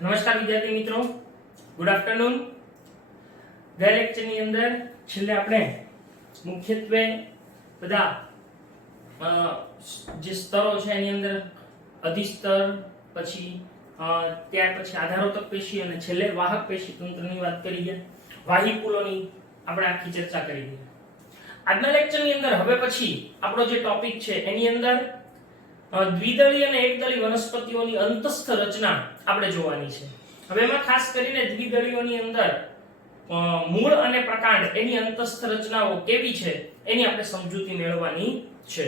નમસ્કાર વિદ્યાર્થી મિત્રો, ગુડ આફ્ટરનૂન। ગયા લેક્ચરની અંદર છેલ્લે આપણે મુખ્યત્વે બધા જે સ્તરો છે એની અંદર અધિસ્તર, પછી ત્યાર પછી આધારોતક પેશી અને છેલ્લે વાહક પેશી તંત્રની વાત કરી ગયા। વાહિપુલોની આપણે આખી ચર્ચા કરી ગયા। આજના લેક્ચરની અંદર હવે પછી આપણો જે ટોપિક છે એની અંદર દ્વિદળી અને એકદળી વનસ્પતિઓની અંતસ્થ રચના આપણે જોવાની છે। હવે એમાં ખાસ કરીને દ્વિદળીઓની અંદર મૂળ અને પ્રકાંડ એની અંતસ્થ રચનાઓ કેવી છે એની આપણે સમજૂતી મેળવવાની છે।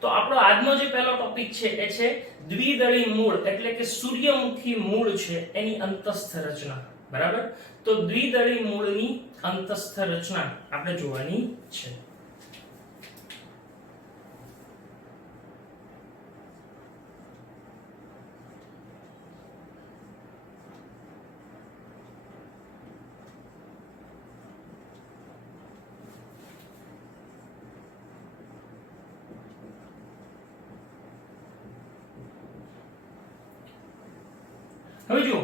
તો આપણો આજનો જે પહેલો ટોપિક છે એ છે દ્વિદળી મૂળ, એટલે કે સૂર્યમુખી મૂળ છે એની અંતસ્થ રચના। બરાબર, તો દ્વિદળી મૂળની અંતસ્થ રચના આપણે જોવાની છે। હવે જો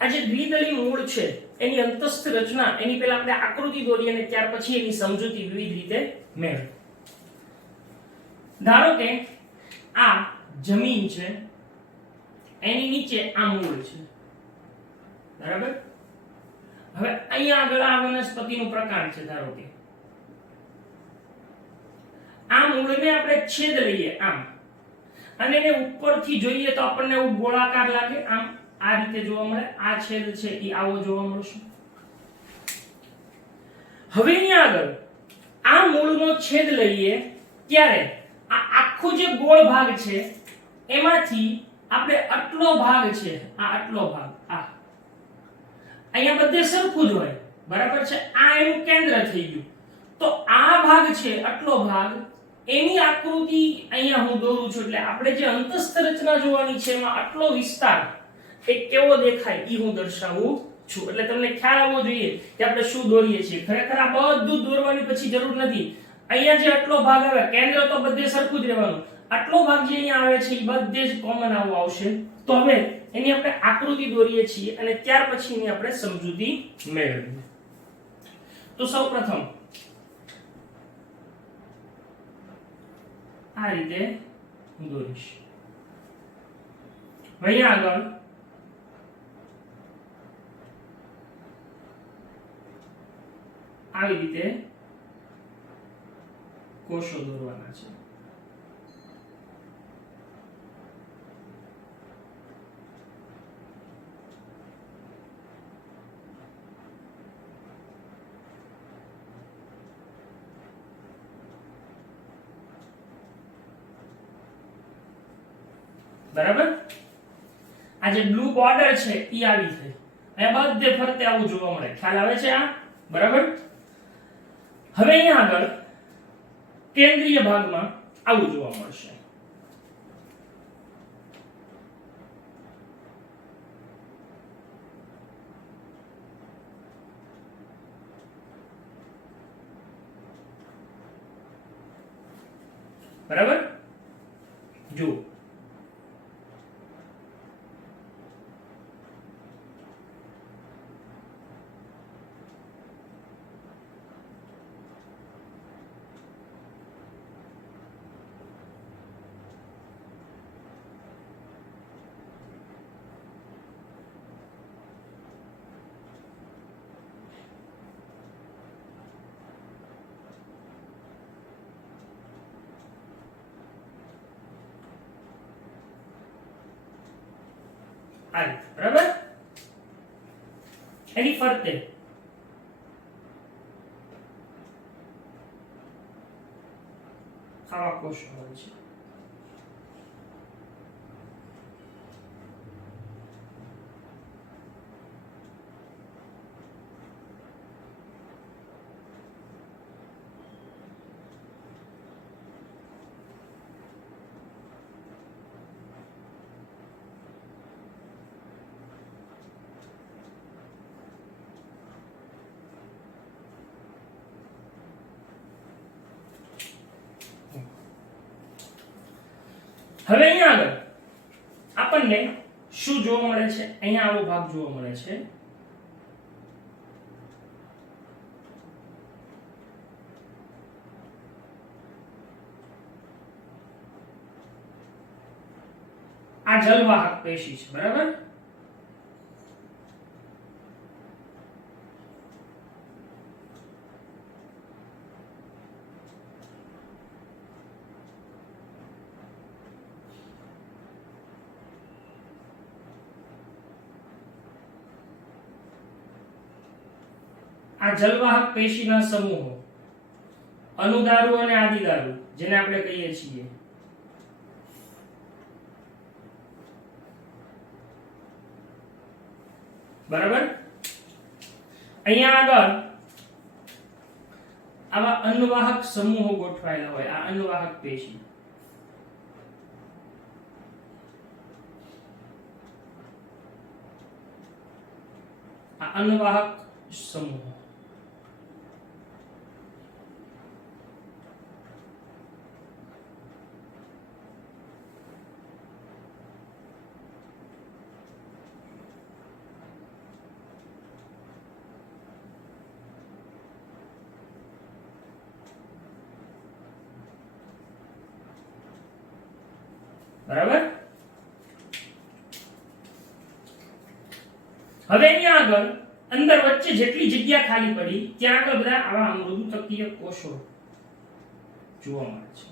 આ જે દ્વિદળી મૂળ છે એની અંતસ્થ રચના, એની પહેલા આપણે આકૃતિ દોરીએ અને ત્યાર પછી એની સમજૂતી વિવિધ રીતે મેળવીએ। ધારો કે આ જમીન છે, એની નીચે આ મૂળ છે। બરાબર, હવે અહીંયા આગળ આ વનસ્પતિનું પ્રકાંડ છે। ધારો કે આ મૂળને આપણે છેદ લઈએ આમ, અને એને ઉપરથી જોઈએ તો આપણને એવું ગોળાકાર લાગે, આમ આ રીતે જોવા મળે। આ છેદ છે એ આવો જોવા મળશે। હવે અહીંયા આગળ આ મૂળનો છેદ લઈએ ત્યારે આ આખો જે ગોળ ભાગ છે એમાંથી આપણે આટલો ભાગ છે, આ આટલો ભાગ, આ અહીંયા બધે સરખું જ હોય, બરાબર છે, આ એનું કેન્દ્ર થઈ ગયું। તો આ ભાગ છે, આટલો ભાગ, એની આકૃતિ અહીંયા હું દોરું છું, એટલે આપણે જે અંતસ્થ રચના જોવાની છે એમાં આટલો વિસ્તાર એ કેવો દેખાય એ હું દર્શાવું છું। એટલે તમને ખ્યાલ આવવો જોઈએ કે આપણે શું દોરીએ છીએ। ખરેખર આ બધું દોરવાની પછી જરૂર નથી। અહીંયા જે આટલો ભાગ આવે, કેન્દ્ર તો બધે સરખું જ રહેવાનું, આટલો ભાગ જે અહીંયા આવે છે એ બધે જ કોમન આવો આવશે। તો હવે એની આપણે આકૃતિ દોરીએ છીએ અને ત્યાર પછી એની આપણે સમજૂતી મેળવીએ। તો સૌપ્રથમ આ રીતે હું દોરીશ। અહીંયા આગળ આવી રીતે કોષો દોરવાના છે। બરાબર, આ જે બ્લુ બોર્ડર છે એ આવી થઈ, અહીંયા બધે ફરતે આવું જોવા મળે। ખ્યાલ આવે છે આ? બરાબર, હવે અહીંયા આગળ કેન્દ્રીય ભાગમાં આવું જોવા મળશે। બરાબર, જો આ રીતે, બરાબર, એની ફરતે આવા કોષો હોય છે। હવે અહીંયા આગળ આપણને શું જોવા મળે છે? અહીંયા આવો ભાગ જોવા મળે છે. આ જલવાહક પેશી છે, બરાબર? આ જલવાહક પેશીના સમૂહો અનુદારુ અને આદિદારુ, જેને આપણે કહીએ છીએ, બરાબર? અહીંયા આગળ આવા અન્નવાહક સમૂહો ગોઠવાયેલા હોય. આ અન્નવાહક પેશી, આ અન્નવાહક સમૂહો. બરાબર? હવે અહીંયા આગળ અંદર વચ્ચે જેટલી જગ્યા ખાલી પડી ત્યાં આગળ બધા આવા મૃદુતકીય કોષો જોવા મળે છે.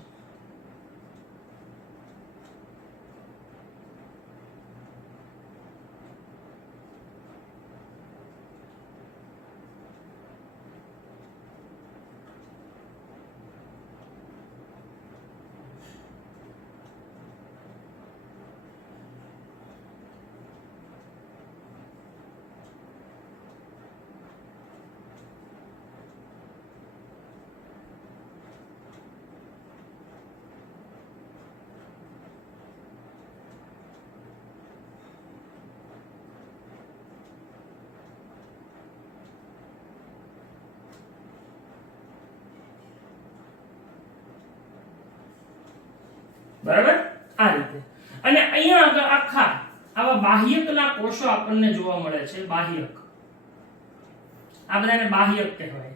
બરાબર? આ રીતે. અને અહીંયા આગળ આખા આવા બાહ્યકના કોષો આપણને જોવા મળે છે. બાહ્યક, આ બધાને બાહ્યક કહેવાય.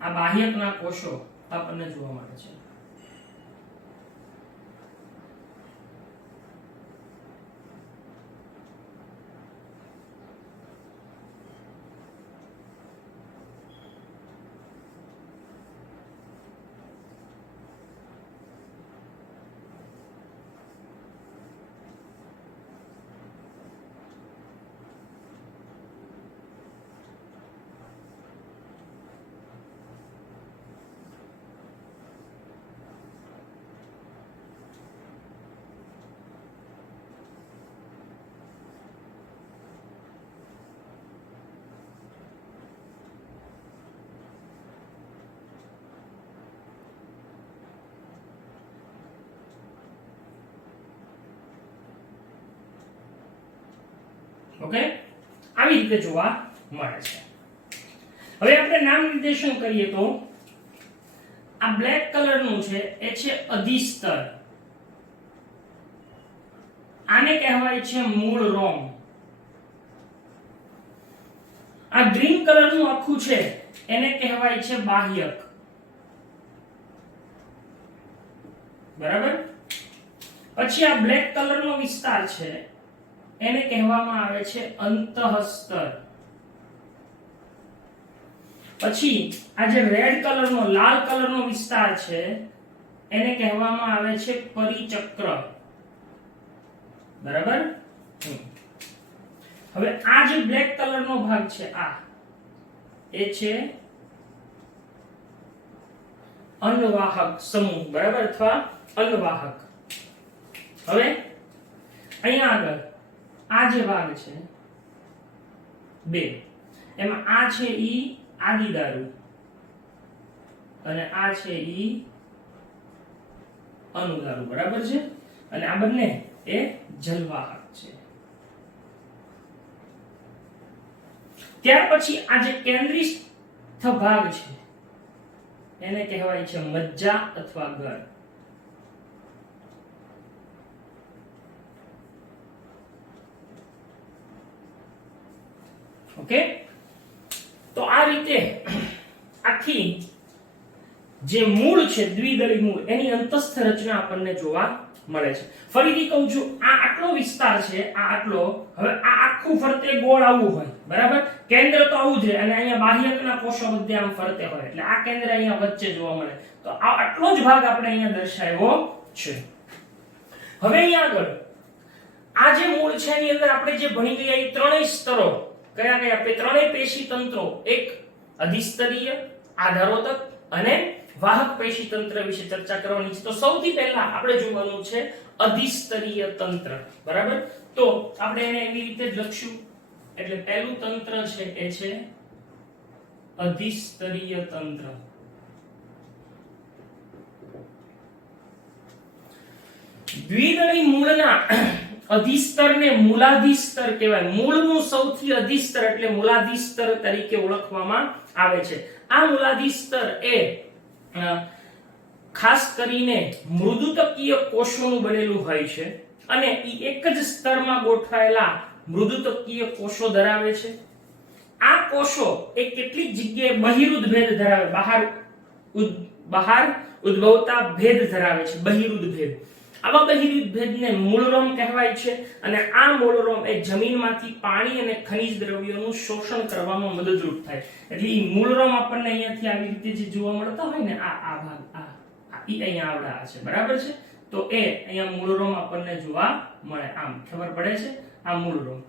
આ બાહ્યકના કોષો આપણને જોવા મળે છે. ઓકે, આવી રીતે જોવા મળે છે. હવે આપણે નામ નિર્દેશન કરીએ તો આ બ્લેક કલરનું છે એ છે અધિસ્તર. આને કહેવાય છે મૂળ રોમ. આ ગ્રીન કલરનું આખું છે એને કહેવાય છે બાહ્યક. બરાબર? પછી આ બ્લેક કલરનો વિસ્તાર છે એને કહેવામાં આવે છે અંતઃસ્તર. પછી આ જે રેડ કલરનો, લાલ કલરનો વિસ્તાર છે એને કહેવામાં આવે છે પરિચક્ર. બરાબર? હવે આ જે બ્લેક કલરનો ભાગ છે આ એ છે અન્નવાહક સમૂહ. બરાબર? અથવા અન્નવાહક. હવે અહીંયા આગળ આ જે ભાગ છે બે, એમાં આ છે ઈ આદિદારુ અને આ છે ઈ અનુદારુ. બરાબર છે? અને આ બંને એ જલવાહક છે. ત્યાર પછી આ જે કેન્દ્રીસ્થ ભાગ છે એને કહેવાય છે મજ્જા અથવા ગળ. ઓકે, તો આ રીતે આખી જે મૂળ છે દ્વિદળી મૂળ એની અંતસ્થ રચના આપણને જોવા મળે છે. ફરીથી કહું છું, આ આટલો વિસ્તાર છે, આ આટલો, હવે આ આખું ફરતે ગોળ આવવું હોય, બરાબર, કેન્દ્ર તો આવું છે અને અહીંયા બાહ્યકના કોષો બધે આમ ફરતે હોય એટલે આ કેન્દ્ર અહીંયા વચ્ચે જોવા મળે, તો આ આટલો જ ભાગ આપણે અહીંયા દર્શાવ્યો છે. હવે અહીંયા આગળ આ જે મૂળ છે એની અંદર આપણે જે ભણી ગયા એ ત્રણેય સ્તરો કયા કયા, ત્રણેય પેશી તંત્રો, એક અધિસ્તરીય, આધારોતક અને વાહક પેશી તંત્ર વિશે ચર્ચા કરવાની છે. તો સૌથી પહેલા આપણે જોવાનું છે અધિસ્તરીય તંત્ર, બરાબર. તો આપણે એને એવી રીતે જ લખશું, એટલે પહેલું તંત્ર છે એ છે અધિસ્તરીય તંત્ર. દ્વિદળી મૂળના અધિસ્તરને મૂલાધિસ્તર કહેવાય. મૂળનું સૌથી અધિસ્તર એટલે મૂલાધિસ્તર તરીકે ઓળખવામાં આવે છે. આ મૂલાધિસ્તર એ ખાસ કરીને મૃદુતકીય કોષોનું બનેલું હોય છે અને એક જ સ્તરમાં ગોઠવાયેલા મૃદુતકીય કોષો ધરાવે છે. આ કોષો એ કેટલીક જગ્યાએ બહિરુદ ભેદ ધરાવે, બહાર ઉદ્ભવતા ભેદ ધરાવે છે, બહિરુદ ભેદ. આવા બહિરુદ ભેદને મૂળરોમ કહેવાય છે અને આ મૂળરોમ એ જમીનમાંથી પાણી અને ખનિજ દ્રવ્યોનું શોષણ કરવામાં મદદરૂપ થાય. એટલે ઈ મૂળરોમ આપણને અહીંયાથી આવી રીતે જે જોવા મળતા હોય ને, આ ભાગ, આ ઈ અહીંયા આવડા છે, બરાબર છે. તો એ અહીંયા મૂળરોમ આપણને જોવા મળે, આમ ખબર પડે છે, આ મૂળરોમ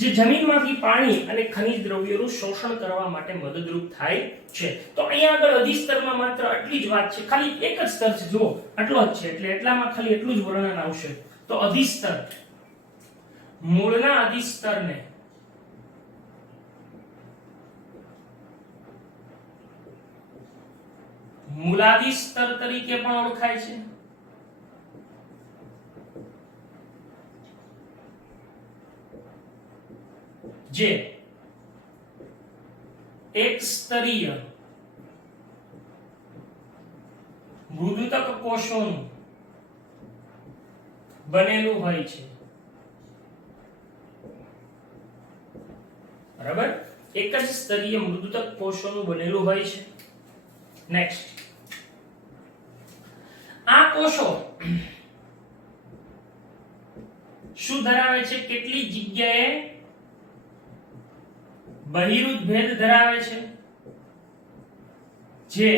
જે જમીનમાંથી પાણી અને ખનિજ દ્રવ્યોનું શોષણ કરવા માટે મદદરૂપ થાય છે. તો અહીંયા આગળ અધિસ્તરમાં માત્ર આટલી જ વાત છે, ખાલી એક જ સ્તર છે, જુઓ આટલો જ છે, એટલે એટલામાં ખાલી એટલું જ વર્ણન આવશે. તો અધિસ્તર, મૂળના અધિસ્તરને મૂલાધિસ્તર તરીકે પણ ઓળખાય છે. જે એક સ્તરીય મૃદુતક કોષોનું બનેલું હોય છે, બરાબર. એક જ સ્તરીય મૃદુતક કોષોનું બનેલું હોય છે. નેક્સ્ટ, આ કોષો શું ધરાવે છે, કેટલી જગ્યાએ બહિરુદ ભેદ ધરાવે છે, જે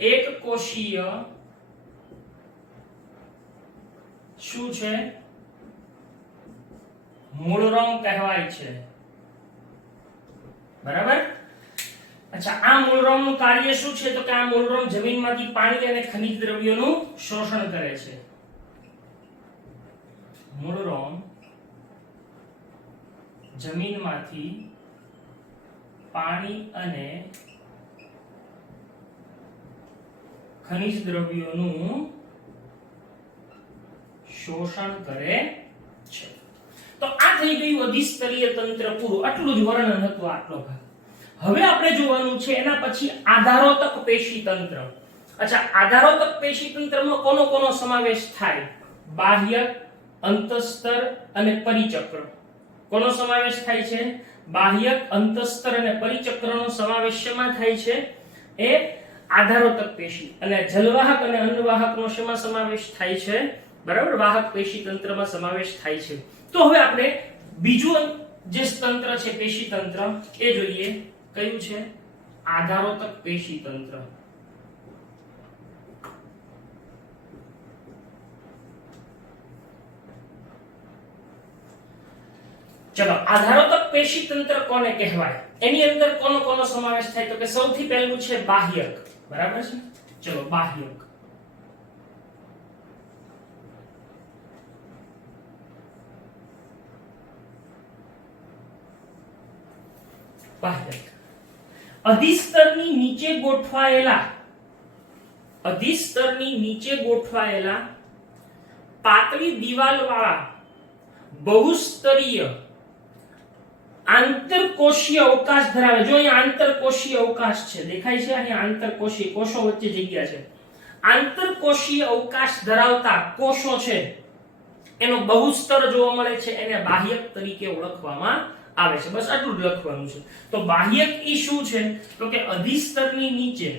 એક કોષીય શું છે, મૂળરોમ કહેવાય છે, બરાબર. અચ્છા, આ મૂળરોમનું કાર્ય શું છે, તો કે આ મૂળરોમ જમીનમાંથી પાણી અને ખનિજ દ્રવ્યોનું શોષણ કરે છે. મૂળરોમ જમીનમાંથી પાણી અને ખનિજ દ્રવ્યોનું શોષણ કરે છે. તો આ થઈ ગયું અધિસ્તરીય તંત્ર પૂરું. આટલું જ વર્ણન હતું, આટલો ભાગ. હવે આપણે જોવાનું છે એના પછી આધારોતક પેશી તંત્ર. અચ્છા, આધારોતક પેશી તંત્રમાં કોનો કોનો સમાવેશ થાય? બાહ્યક, અંતસ્તર અને પરિચક્ર. કોનો સમાવેશ થાય છે? બાહ્યક, અંતસ્તર અને પરિચક્રનો સમાવેશ શેમાં થાય છે? એ આધારોતક પેશી. અને જલવાહક અને અન્નવાહકનો શેમાં સમાવેશ થાય છે? બરાબર, વાહક પેશી તંત્રમાં સમાવેશ થાય છે. તો હવે આપણે બીજું જે તંત્ર છે પેશી તંત્ર એ જોઈએ. કયું છે? આધારોતક પેશી તંત્ર. ચલો, આધારોતક પેશી તંત્ર કોને કહેવાય? એની અંદર કોનો કોનો સમાવેશ થાય? તો કે સૌથી પહેલું છે બાહ્યક, બરાબર છે. ચલો, બાહ્યક. બાહ્યક અધિસ્તરની નીચે ગોઠવાયેલા પાતળી દિવાલ વાળા બહુસ્તરીય આંતરકોષીય અવકાશ ધરાવે. જો અહીંયા આંતરકોષીય અવકાશ છે, દેખાય છે અહીંયા આંતરકોષીય કોષો વચ્ચે જગ્યા છે. આંતરકોષીય અવકાશ ધરાવતા કોષો છે એનો બહુસ્તર જોવા મળે છે, એને બાહ્યક તરીકે ઓળખવામાં આવે છે. બસ આટલું જ લખવાનું છે. તો બાહ્યક ઈ શું છે? તો કે અધિસ્તરની નીચે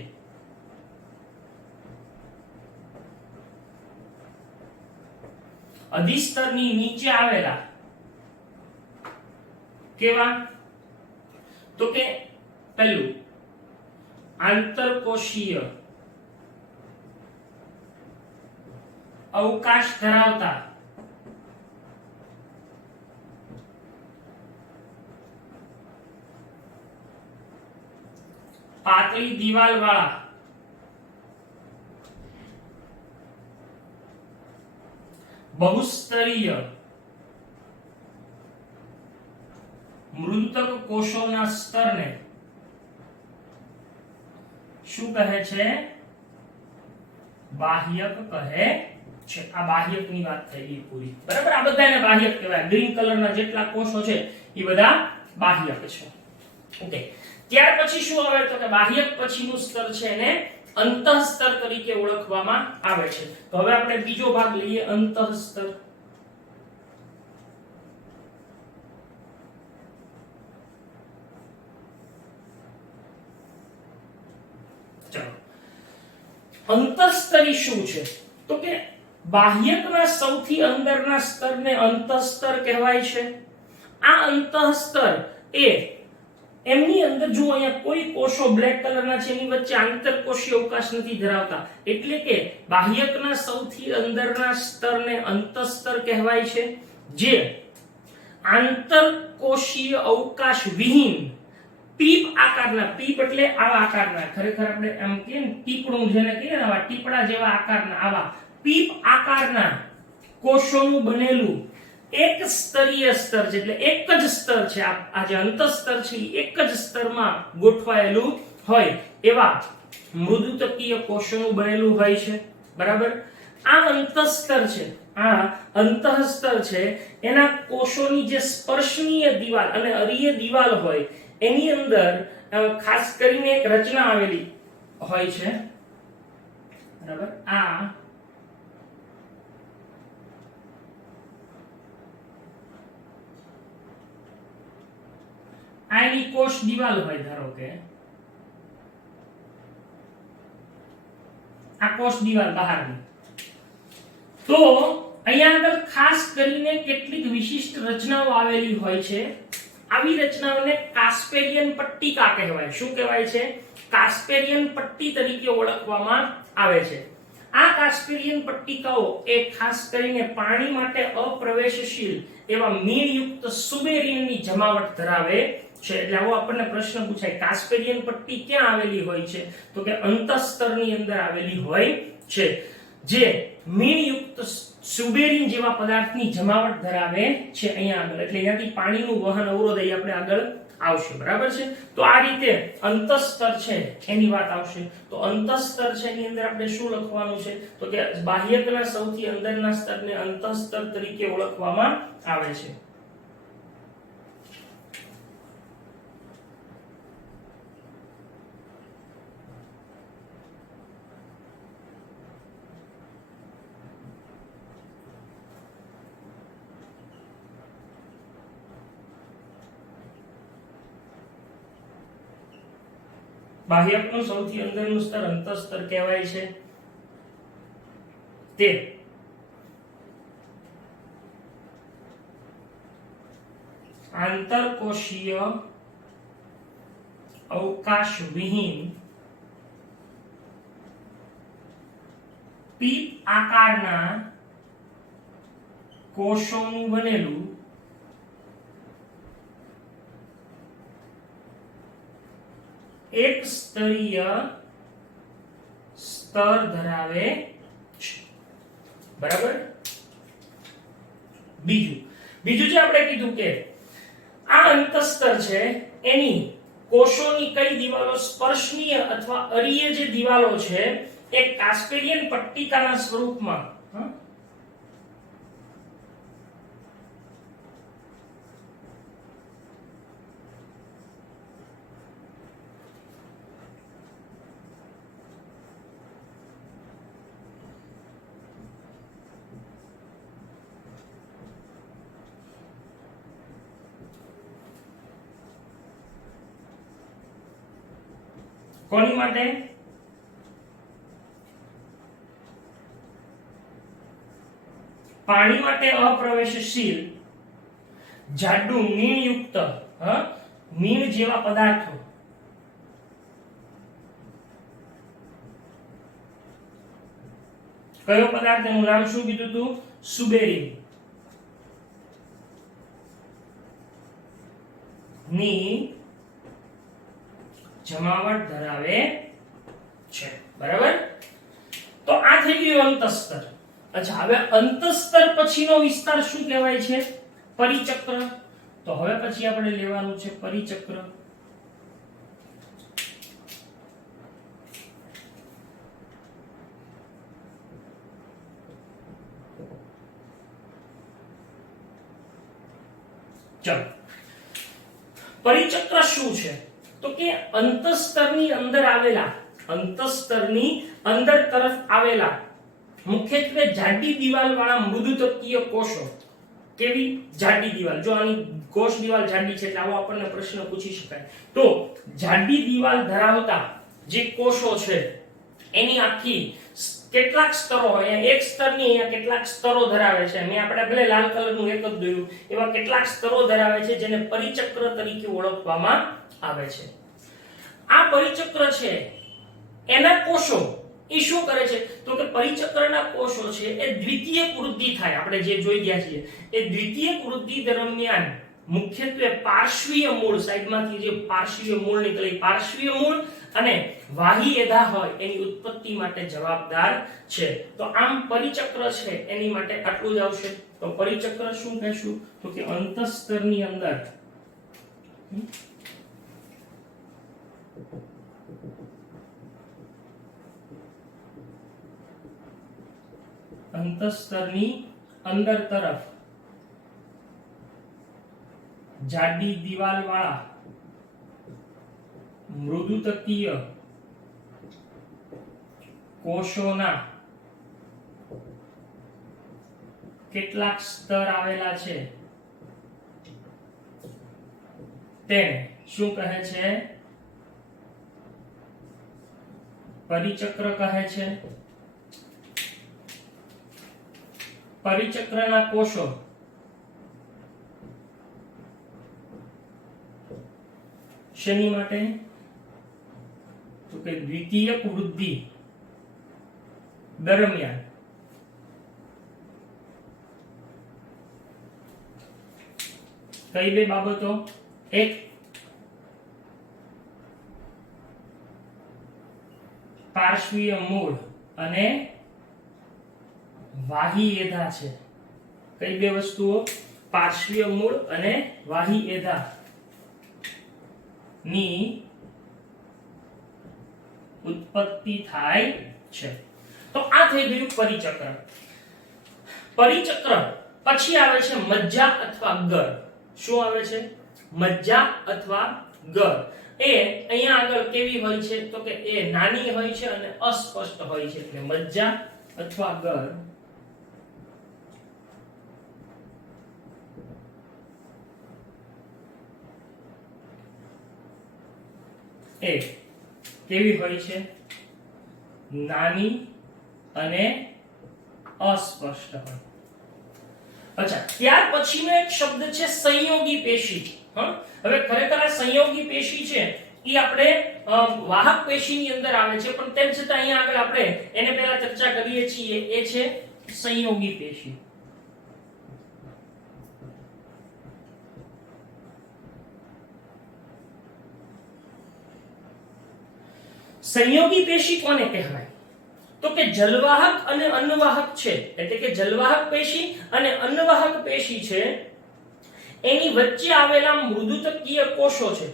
અધિસ્તરની નીચે આવેલા કેવા? તો કે પહેલું આંતરકોષીય અવકાશ ધરાવતા પાતળી દિવાલ વાળા બહુસ્તરીય મૃતક કોષોના સ્તરને શું કહે છે? બાહ્યક કહે છે. આ બાહ્યકની વાત થઈ પૂરી. બરાબર, આ બધાને બાહ્યક કહેવાય. ગ્રીન કલરના જેટલા કોષો છે એ બધા બાહ્યક છે. ઓકે, ત્યાર પછી શું આવે? તો કે બાહ્યક પછીનું સ્તર છે એને અંતઃસ્તર તરીકે ઓળખવામાં આવે છે. તો હવે આપણે બીજો ભાગ લઈએ, અંતઃસ્તર. અંતઃસ્તરી શું છે? તો કે બાહ્યકના સૌથી અંદરના સ્તરને અંતઃસ્તર કહેવાય છે. આ અંતઃસ્તર એ એમની અંદર જો અહીંયા કોઈ કોષો બ્લેક કલરના છે એની વચ્ચે આંતરકોષીય અવકાશ નથી ધરાવતા, એટલે કે બાહ્યકના સૌથી અંદરના સ્તરને અંતઃસ્તર કહેવાય છે. જે આંતરકોષીય અવકાશ વિહીન પીપ આકારના, પીપ એટલે આવા આકારના, ખરેખર આપણે એમ કહીએ ને ટીપણું જેને કહીએ ને, આવા ટીપડા જેવા આકારના, આવા પીપ આકારના કોષોનું બનેલું એક સ્તરીય સ્તર છે. એટલે એક જ સ્તર છે. આ જે અંતઃસ્તર છે એ એક જ સ્તરમાં ગોઠવાયેલું હોય એવા મૃદુતકીય કોષોનું બનેલું હોય છે. બરાબર, આ અંતઃસ્તર છે, આ અંતઃસ્તર છે એના કોષોની જે સ્પર્શનીય દિવાલ અને અરીય દિવાલ હોય એની અંદર ખાસ કરીને એક રચના આવેલી હોય છે. બરાબર, આ આની કોષ દિવાલ હોય. ધારો કે આ કોષ દિવાલ બહારની, તો અહીંયા આગળ ખાસ કરીને કેટલીક વિશિષ્ટ રચનાઓ આવેલી હોય છે. આવી રચનાઓને કાસ્પેરિયન પટ્ટિકા કહેવાય. શું કહેવાય છે? કાસ્પેરિયન પટ્ટી તરીકે ઓળખવામાં આવે છે. આ કાસ્પેરિયન પટ્ટિકાઓ એ ખાસ કરીને પાણી માટે અપ્રવેશશીલ એવા મીણયુક્ત સુબેરિનની જમાવટ ધરાવે છે. એટલે આવો આપણને પ્રશ્ન પૂછાય, કાસ્પેરિયન પટ્ટી ક્યાં આવેલી હોય છે? તો કે અંતઃસ્તરની અંદર આવેલી હોય છે, જે મીણયુક્ત સુબેરિન જેવા પદાર્થની જમાવટ ધરાવે છે અહીંયા આગળ. એટલે અહીંયાથી પાણીનું વહન અવરોધ અહીં આપણે આગળ આવશે. બરાબર છે? તો આ રીતે અંતઃસ્તર છે એની વાત આવશે. તો અંતઃસ્તર છે એની અંદર આપણે શું લખવાનું છે? તો કે બાહ્યકના સૌથી અંદરના સ્તરને અંતઃસ્તર તરીકે ઓળખવામાં આવે છે. બાહ્યકનું સૌથી અંદરનું સ્તર અંતઃસ્તર કહેવાય છે. તે આંતરકોષીય અવકાશ વિહીન પીપ આકારના કોષોનું બનેલું એક સ્તરીય સ્તર ધરાવે છે. બરાબર, બીજું જે આપણે કીધું કે આ અંતઃસ્તર છે એની કોષોની કઈ દિવાલો સ્પર્શનીય અથવા અરીય જે દિવાલો છે એ કાસ્પેરિયન પટ્ટિકાના સ્વરૂપમાં કોની માટે? પાણી માટે અપ્રવેશશીલ જાડું મીણયુક્ત મીણ જેવા પદાર્થો કયો પદાર્થ એનું નામ શું કીધું તું? સુબેરિન ની જમાવટ ધરાવે છે. બરાબર? તો આ થઈ ગયું અંતસ્તર. અચ્છા, હવે અંતસ્તર પછીનો વિસ્તાર શું કહેવાય છે? પરિચક્ર. તો હવે પછી આપણે લેવાનું છે પરિચક્ર. ચલો, પરિચક્ર શું છે? તો કે અંતસ્તરની અંદર તરફ આવેલા મુખ્યત્વે જાડી દિવાલ વાળા મૃદુતત્વીય કોષો. કેવી જાડી દિવાલ? જો આની કોષ દિવાલ જાડી છે એટલે આવો આપણને પ્રશ્ન પૂછી શકાય. તો જાડી દિવાલ ધરાવતા જે કોષો છે એની આખી કેટલાક સ્તરો હોય, એક સ્તરની અહીંયા કેટલાક સ્તરો ધરાવે છે. મેં આપણે ભલે લાલ કલરનું એક જ દોર્યું, એવા કેટલાક સ્તરો ધરાવે છે જેને પરિચક્ર તરીકે ઓળખવામાં આવે છે. આ પરિચક્ર છે એના કોષો એ શું કરે છે? તો કે પરિચક્રના કોષો છે એ દ્વિતીયક વૃદ્ધિ થાય. આપણે જે જોઈ ગયા છીએ એ દ્વિતીયક વૃદ્ધિ દરમિયાન મુખ્યત્વે પાર્શ્વીય મૂળ, સાઈડમાંથી જે પાર્શ્વીય મૂળ નીકળે, પાર્શ્વીય મૂળ અને વાહી એધા હોય એની ઉત્પત્તિ માટે જવાબદાર છે. તો આમ પરિચક્ર છે એની માટે આટલું જ આવશે. તો પરિચક્ર શું કહેશું? તો કે અંતસ્તરની અંદર અંદર તરફ જાડી દિવાલ વાળા મૃદુતત્વીય કોષોના કેટલાક સ્તર આવેલા છે તેને શું કહે છે? પરિચક્ર કહે છે. પરિચક્રના કોષો શેની માટે? તો કે દ્વિતીયક વૃદ્ધિ દરમિયાન કઈ બે બાબતો? એક, પાર્શ્વીય મૂળ અને વાહી એધા છે. કઈ બે વસ્તુઓ? પાર્શ્વીય મૂળ અને વાહી એધા ની ઉત્પત્તિ થાય છે. તો આ થઈ ગયું પરિચક્ર. પરિચક્ર પછી આવે છે મજ્જા અથવા ગર. શું આવે છે? મજ્જા અથવા ગર. એ અહીંયા આગળ કેવી હોય છે? તો કે એ નાની હોય છે અને અસ્પષ્ટ હોય છે. એટલે મજ્જા અથવા ગર એ કેવી હોય છે? નાની અને અસ્પષ્ટ હોય. અચ્છા, ત્યાર પછીનો એક શબ્દ છે સંયોગી પેશી. હવે ખરેખર આ સંયોગી પેશી છે એ આપણે વાહક પેશીની અંદર આવે છે, પણ તેમ છતાં અહીંયા આગળ આપણે એને પહેલા ચર્ચા કરીએ છીએ એ છે સંયોગી પેશી. સંયોગી પેશી કોને કહેવાય? તો કે જલવાહક અને અન્નવાહક છે, એટલે કે જલવાહક પેશી અને અન્નવાહક પેશી છે એની વચ્ચે આવેલા મૃદુતકીય કોષો છે.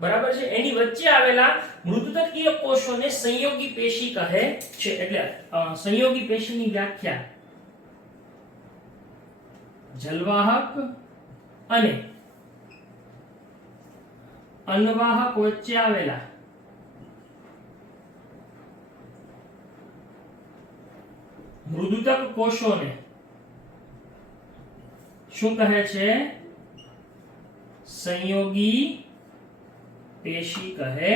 બરાબર છે? એની વચ્ચે આવેલા મૃદુતકીય કોષોને સંયોગી પેશી કહે છે. એટલે સંયોગી પેશીની વ્યાખ્યા જલવાહક અને અન્નવાહક વચ્ચે આવેલા મૃદુતક કોષોને શું કહે છે? સંયોગી પેશી કહે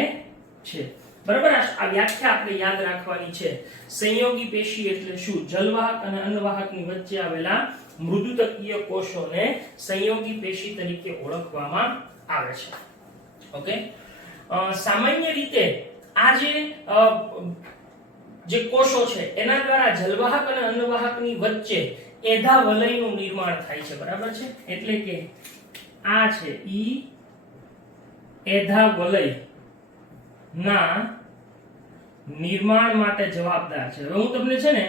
છે. બરાબર, આ વ્યાખ્યા આપણે યાદ રાખવાની છે. સંયોગી પેશી એટલે શું? જલવાહક અને અન્નવાહકની વચ્ચે આવેલા મૃદુતકીય કોષોને સંયોગી પેશી તરીકે ઓળખવામાં આવે છે. ઓકે, સામાન્ય રીતે આ જે કોષો છે એના દ્વારા જલવાહક અને અન્નવાહકની વચ્ચે એધા વલયનું નિર્માણ થાય છે. બરાબર છે, એટલે કે આ છે ઈ એધા વલય ના નિર્માણ માટે જવાબદાર છે. હવે હું તમને છે ને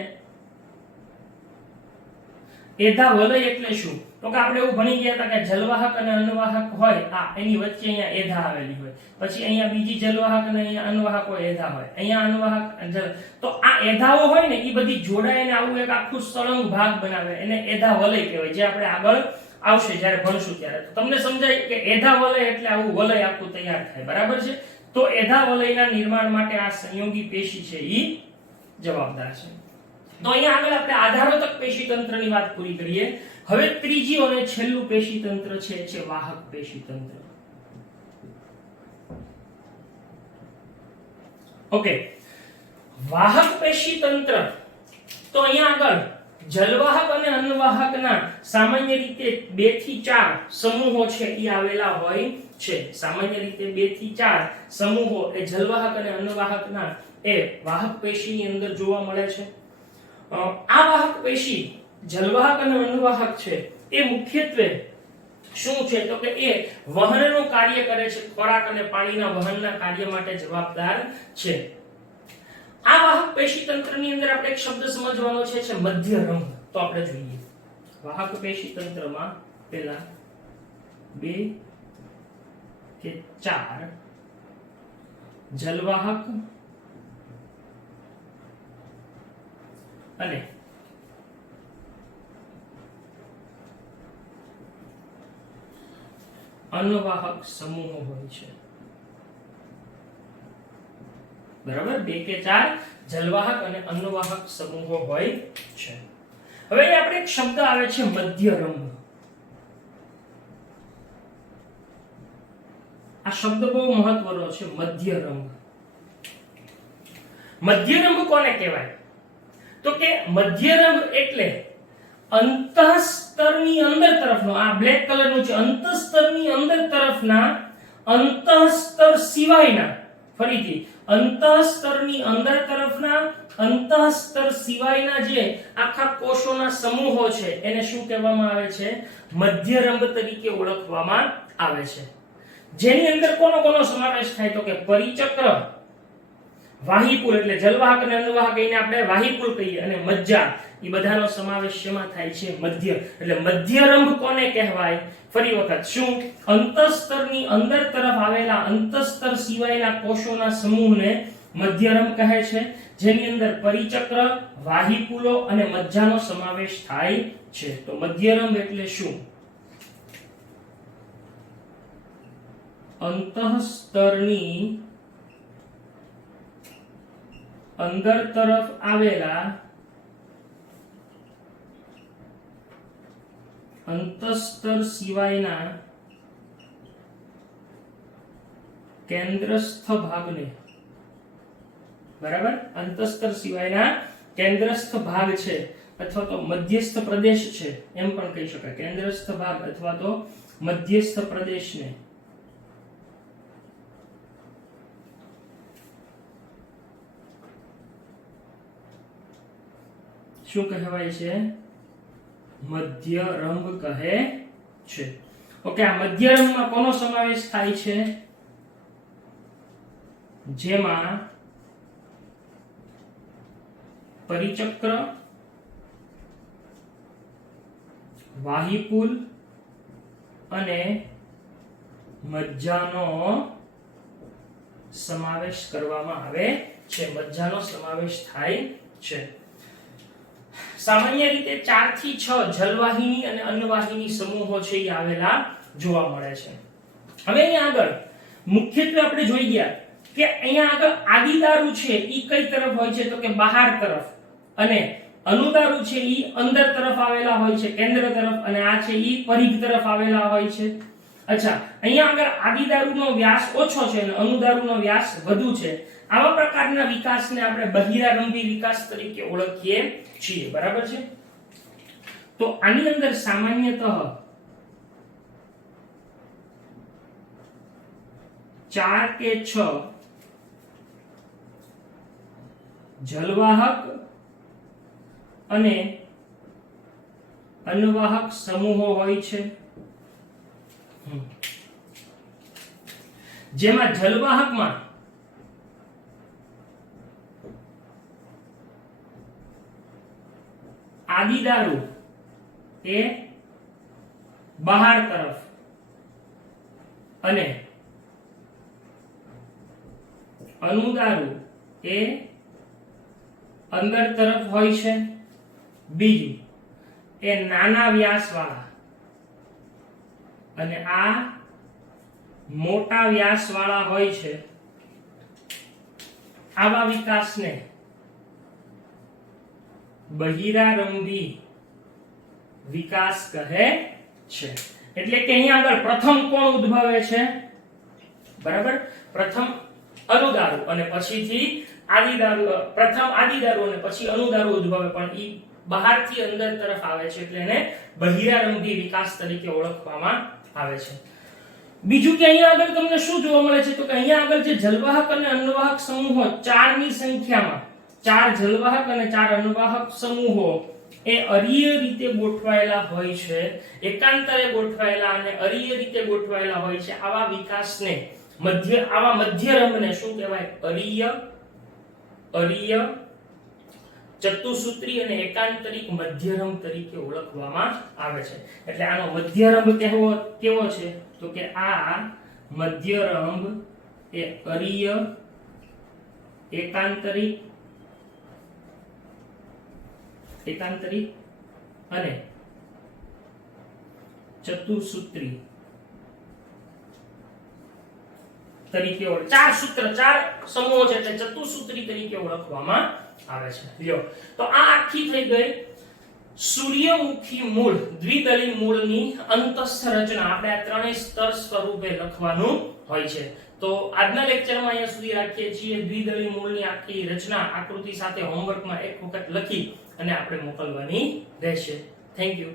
એધા વલય એટલે શું તો કે આપણે એવું ભણી ગયા હતા કે જલવાહક અને અન્નવાહક હોય આ એની વચ્ચે અહીંયા એધા આવેલી હોય, પછી અહીંયા બીજી જલવાહક અને અહીંયા અન્નવાહક હોય, એધા હોય, અહીંયા અન્નવાહક તો આ એધાઓ હોય ને એ બધી જોડાઈને આવું એક આખું સળંગ ભાગ બનાવે એને એધા વલય કહેવાય, જે આપણે આગળ આવશે જ્યારે ભણશું ત્યારે તો તમને સમજાય કે એધા વલય એટલે આવું વલય આખું તૈયાર થાય. બરાબર છે, તો એધા વલયના નિર્માણ માટે આ સંયોગી પેશી છે ઈ જવાબદાર છે. તો અહીંયા આગળ આપણે આધારોતક પેશી તંત્રની વાત પૂરી કરીએ. હવે ત્રીજી અને છેલ્લું પેશી તંત્ર છે વાહક પેશી તંત્ર. ઓકે, વાહક પેશી તંત્ર તો અહીંયા આગળ જલવાહક અને અન્નવાહકના સામાન્ય રીતે 2 થી 4 સમૂહો છે એ આવેલા હોય છે. સામાન્ય રીતે 2 થી 4 સમૂહો એ જલવાહક અને અન્નવાહકના એ વાહક પેશીની અંદર જોવા મળે છે. આ વાહક પેશી જલવાહક અને અન્નવાહક છે એ મુખ્યત્વે શું છે તો કે એ વહનનું કાર્ય કરે છે, ખોરાક અને પાણીના વહનના કાર્ય માટે જવાબદાર છે. આ વાહક પેશી તંત્રની અંદર આપણે એક શબ્દ સમજવાનો છે મધ્યરંગ. તો આપણે જોઈએ વાહક પેશી તંત્રમાં પહેલા 2 કે 4 જલવાહક અને અન્નવાહક સમૂહો હોય છે. બરાબર, 2 કે 4 જલવાહક અને અન્નવાહક સમૂહો હોય છે. હવે અહીં આપણે એક શબ્દ આવે છે મધ્યરંગ. આ શબ્દ બહુ મહત્વનો છે મધ્યરંગ. મધ્યરંગ કોને કહેવાય તો કે મધ્યરંગ એટલે અંતઃસ્તરની અંદર તરફનો, આ બ્લેક કલરનું છે, અંતઃસ્તરની અંદર તરફના અંતઃસ્તર સિવાયના, ફરીથી અંતઃસ્તરની અંદર તરફના અંતઃસ્તર સિવાયના જે આખા કોષોના સમૂહો છે એને શું કહેવામાં આવે છે? મધ્યરંગ તરીકે ઓળખવામાં આવે છે. જેની અંદર કોનો સમાવેશ થાય તો કે પરિચક્ર, વાહિપુલ એટલે જલવાહક અને અન્નવાહક એને આપણે વાહિપુલ કહીએ, અને મજ્જા, એ બધાનો સમાવેશ શેમાં થાય છે? મધ્ય. એટલે મધ્યરંગ કોને કહેવાય? ફરી વખત શું? અંતઃસ્તરની અંદર તરફ આવેલા અંતઃસ્તર સિવાયના કોષોના સમૂહને મધ્યરંગ કહે છે, જેની અંદર પરિચક્ર, વાહિપુલો અને મજ્જાનો સમાવેશ થાય છે. તો મધ્યરંગ એટલે શું? અંતઃસ્તરની અંદર તરફ આવેલા અંતઃસ્તર સિવાયના કેન્દ્રસ્થ ભાગને, બરાબર, અંતઃસ્તર સિવાયના કેન્દ્રસ્થ ભાગ છે અથવા તો મધ્યસ્થ પ્રદેશ છે એમ પણ કહી શકાય. કેન્દ્રસ્થ ભાગ અથવા તો મધ્યસ્થ પ્રદેશને શું કહેવાય છે? મધ્યરંગ કહે છે. ઓકે, આ મધ્યરંગમાં કોનો સમાવેશ થાય છે? જેમાં પરિચક્ર, વાહિપુલ અને મજ્જાનો સમાવેશ કરવામાં આવે છે. મજ્જાનો સમાવેશ થાય છે. સામાન્ય રીતે 4 થી 6 જલવાહિની અને અન્નવાહિની સમૂહો છે એ આવેલા જોવા મળે છે. હવે અહીંયા આગળ મુખ્યત્વે આપણે જોઈ ગયા કે અહીંયા આગળ આદિદારુ છે ઈ કઈ તરફ હોય છે તો કે બહાર તરફ, અને અનુદારુ છે ઈ અંદર તરફ આવેલા હોય છે, કેન્દ્ર તરફ, અને આ છે ઈ પરિઘ તરફ આવેલા હોય છે. અચ્છા, અહીંયા આગળ આદિદારુનો વ્યાસ ઓછો છે અને અનુદારુનો વ્યાસ વધુ છે. આવા પ્રકારના વિકાસને આપણે બહિરારંભી વિકાસ તરીકે ઓળખીએ છીએ, બરાબર છે? તો આની અંદર સામાન્યતઃ 4 કે 6 જલવાહક અને અન્વાહક સમૂહો હોય છે, જેમાં જલવાહકમાં આદિદારુ એ બહાર તરફ અને અનુદારુ એ અંદર તરફ હોય છે. બીજું એ નાના વ્યાસ વાળા અને આ મોટા વ્યાસ વાળા હોય છે. આવા વિકાસને બહિરારંભી વિકાસ કહે છે. એટલે કે અહીંયા આગળ પ્રથમ કોણ ઉદ્ભવે છે? બરાબર, પ્રથમ અનુદારુ અને પછીથી આદિદારુ, પ્રથમ આદિદારુ અને પછી અનુદારુ ઉદ્ભવે, પણ ઈ બહારથી અંદર તરફ આવે છે એટલે એને બહિરારંભી વિકાસ તરીકે ઓળખવામાં આવે છે. બીજું કે અહીંયા આગળ તમને શું જોવા મળે છે? તો કે અહીંયા આગળ જે જલવાહક અને અન્વાહક સમૂહો 4 ની સંખ્યામાં 4 જલવાહક અને 4 અન્વાહક સમૂહો એ અરીય રીતે ગોઠવાયેલા હોય છે, એકાંતરે ગોઠવાયેલા અને અરીય રીતે ગોઠવાયેલા હોય છે. આવા વિકાસને આવા મધ્યરંભને શું કહેવાય? અરીય, ચતુસૂત્રી અને એકાંતરિક મધ્યરંભ તરીકે ઓળખવામાં આવે છે. એટલે આનો મધ્યરંભ કેવો છે? તો કે આ મધ્યરંભ એ અરીય, એકાંતરિક અને ચતુસૂત્રી તરીકે 4 સમૂહો છે એટલે ચતુસૂત્રી તરીકે ઓળખવામાં આવે છે. લ્યો, તો આ આખી થઈ ગઈ સૂર્યમુખી મૂળ, દ્વિદળી મૂળની અંતસ્થ રચના. આપણે આ ત્રણેય સ્તર સ્વરૂપે લખવાનું હોય છે. તો આજના લેક્ચરમાં અહીંયા સુધી રાખીએ છીએ. દ્વિદળી મૂળની આખી રચના આકૃતિ સાથે હોમવર્કમાં એક વખત લખી અને આપણે મોકલવાની રહેશે. Thank you.